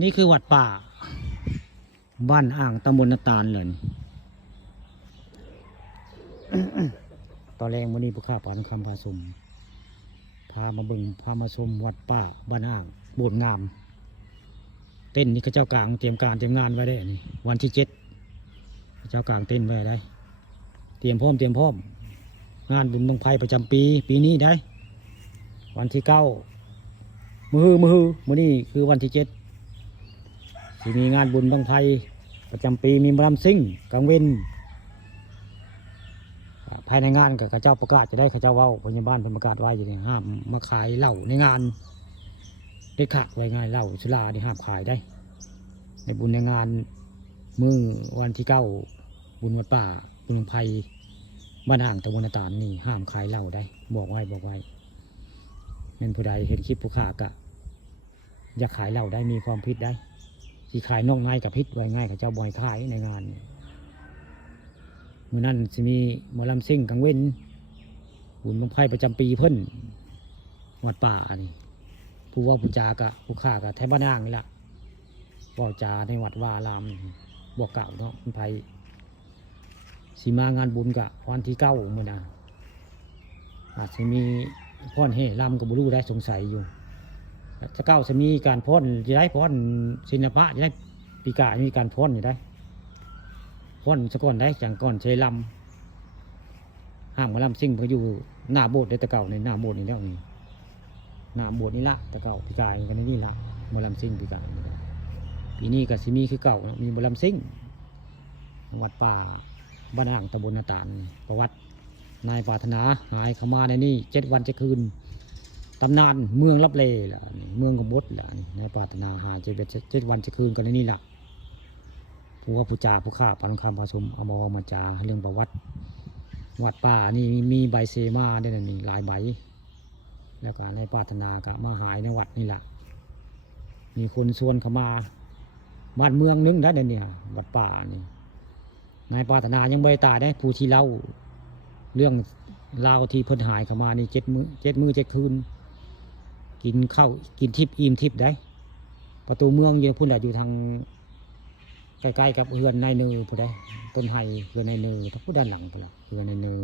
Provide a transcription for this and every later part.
นี่คือวัดป่าบ้านอ่างตำบลนาตาลเลย ตอนแรกวันนี้ผู้ข้าปานคำพาสมพามาเบิ่งพามาชมวัดป่าบ้านอ่างโบสถ์งามเต้นนี่ข้าเจ้ากลางเตรียมการเตรียมงานไว้ได้นี่วันที่7ข้าเจ้ากลางเต้นไว้ได้เตรียมพร้อมงานบุญบังไฟประจำปีนี้ได้วันที่9มื้อนี้คือวันที่7ที่มีงานบุญบังไฟประจำปีมีหมอลำซิ่งกลางเว้นภายในงานกับข้าเจ้าประกาศจะได้ข้าเจ้าเว้าพยาบาลประกาศไว้อยู่นี่ห้ามมาขายเหล้าในงานเด็ดขาดไว้ง่ายเหล้าสุรานี่ห้ามขายได้ในบุญในงานมื้อวันที่9บุญวัดป่าบุญบังไฟบ้านอ่างตะวันตาลนี่ห้ามขายเหล้าได้บอกไว้เป็นผู้ใดเห็นคลิปผู้ข่ากะอยากขายเหล้าได้มีความผิดได้ที่ขายนอกง่ายกับพิษไว้ง่ายข้าเจ้าบ่อยขายในงานเมื่อนั้นจะมีหมอลำซิ่งกังเว้นบุญบังไฟประจำปีเพิ่นวัดป่านี่ผู้ว่าผู้จากะผู้ข่ากะแทบบ้านอ่างนี่แหละว่าจาในวัดว่าลามบอกเก่าเนาะมันไฟสีมางานบุญกะวันที่9มื่อนาอาจจะมีพ่อนเฮลำกับบุรุษได้สงสัยอยู่จะจะมีการพ่นจะได้พ่นศิลปะจะได้ปีกามีการพ่นอยู่ได้พ่นสะก่อนได้จังก่อนใช้ลำห้ามมาลำซิ่งเพออยู่หน้าโบสถ์ได้ตะเก่าในหน้าโบสถ์นี่แล้วนี่หน้าโบสถ์นี่ละตะเก่าปีกากันนี่ละมาลำซิ่งปีกาปีนี้กับซิมีคือเก่ามีมาลำซิ่งวัดป่าบ้านอ่างตำบลนาตาลประวัตินายปรารถนาหายเข้ามาในนี่7 วัน7 คืนตำนานเมืองลับเลล่ะเมืองกบฏล่ะนายปรารถนาหาย7 วัน7 คืนกันในนี่หลักผู้ว่าผู้จาผู้ข่าปันคำผสมเอามาจาเรื่องประวัติวัดป่านี่มีใบเซมาได้นี่หลายใบแล้วก็นายปรารถนากะมาหายในวัดนี่แหละมีคนชวนเข้ามาบ้านเมืองนึงได้เนี่ยวัดป่านี่นายปรารถนายังไม่ตายได้ผู้ที่เล่าเรื่องราวที่เพิ่นหายเข้ามานี่7 มื้อ 7 คืนกินข้าวกินทิพย์อิ่มทิพย์ได้ประตูเมืองอยู่พุ่นอยู่ทางใกล้ๆกับเฮือนนายเนยผู้ใดต้นไฮเฮือนนายเนยทั้งผู้ด้านหลังพุ่นเฮือนนายเนย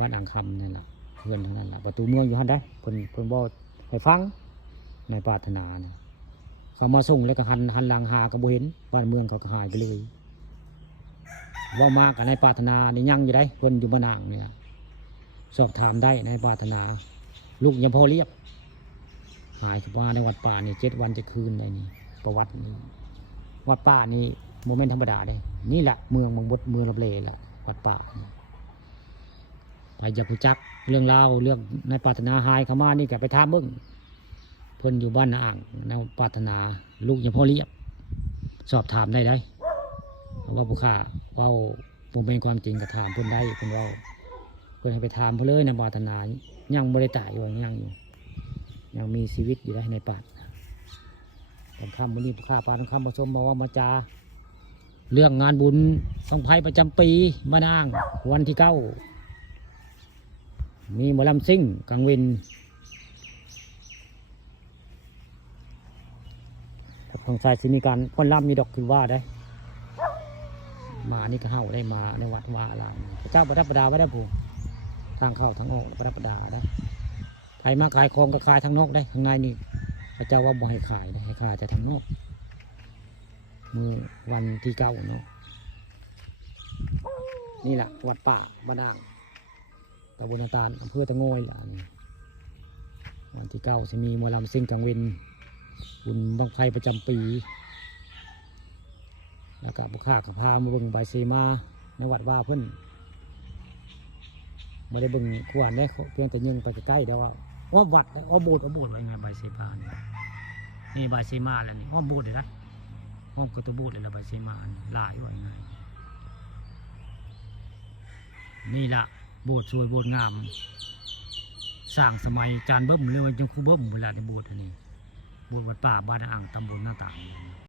บ้านอ่างคำนั่นแหละเฮือนเท่านั้นแหละประตูเมืองอยู่ท่านได้เพิ่นบอกให้ฟังนายปรารถนานะเขามาส่งแล้วก็หันหลังหาก็บ่เห็นบ้านเมืองเขาก็หายไปเลยว่ามากกับนายปรารถนานี่ยังอยู่ได้เพิ่นอยู่บ้านอ่างเนี่ยสอบถามได้นายปรารถนาลูกยังพอเรียบหายมาในวัดป่านี่7 วัน7 คืนได้นี่ประวัตินี่วัดป่านี่โมเมนต์ธรรมดาได้นี่แหละเมืองบางบดเมืองลับเลแหละวัดป่าไปอยากรู้จักเรื่องราวเรื่องนายปรารถนาหายเข้ามานี่ก็ไปถามเบิ่งเพิ่นอยู่บ้านอ่างนายปรารถนาลูกยังพอเรียบสอบถามได้ว่าผู้ข้าว่าผมเป็นความจริงก็ถามเพิ่นได้เพิ่นว่าเพิ่นให้ไปถามเพิ่นเลยนายปรารถนายังไม่ได้ตายอยู่ยังมีชีวิตอยู่ได้ในป่าตอนค่ำวันนี้ผู้ข้าปานค่ำผสมมาจาเรื่องงานบุญบังไฟประจำปีบ้านอ่างวันที่9มีหมอลำซิ่งกลางเวนของชายสิมีการพ่นลำมีดอกคือว่าได้มานี่ก็เฮาได้มาในวัดว่าอะไรเจ้าประดับประดาไว้ได้ผู้ทางเข้าทางออกประดับประดาได้ใครมาขายของก็ขายทางนอกได้ข้างในนี่พระเจ้าว่าบ่ให้ขายได้ให้ขายแต่ทางนอกมือวันที่9เนาะนี่แหละวัดป่าบ้านอ่างตำบลนาตาลอำเภอตะโงยล่ะนี่วันที่9จะมีหมอลำซิ่งกลางเวนบุญบังไฟประจำปีแล้วก็บุคคากับพามาเบิ่งใบเซมาในวัดว่าเพิ่นไม่ได้เบิ่งขวานได้เพียงแต่ยิงไปใกล้ๆเดี๋ยวว่าวัดอ้อมโบสถ์ว่าไงใบเซมานี่ใบเซมาแล้วนี่อ้อมโบสถ์เลยนะอ้อมกระตุ้โบสถ์เลยนะใบเซมาหลายว่าไงนี่ละโบสถ์สวยโบสถ์งามสร้างสมัยจานเบิ้มเรียกว่าจังคูเบิ้มเวลาในโบสถ์อันนี้โบสถ์วัดป่าบ้านอ่างตำบลหน้าต่าง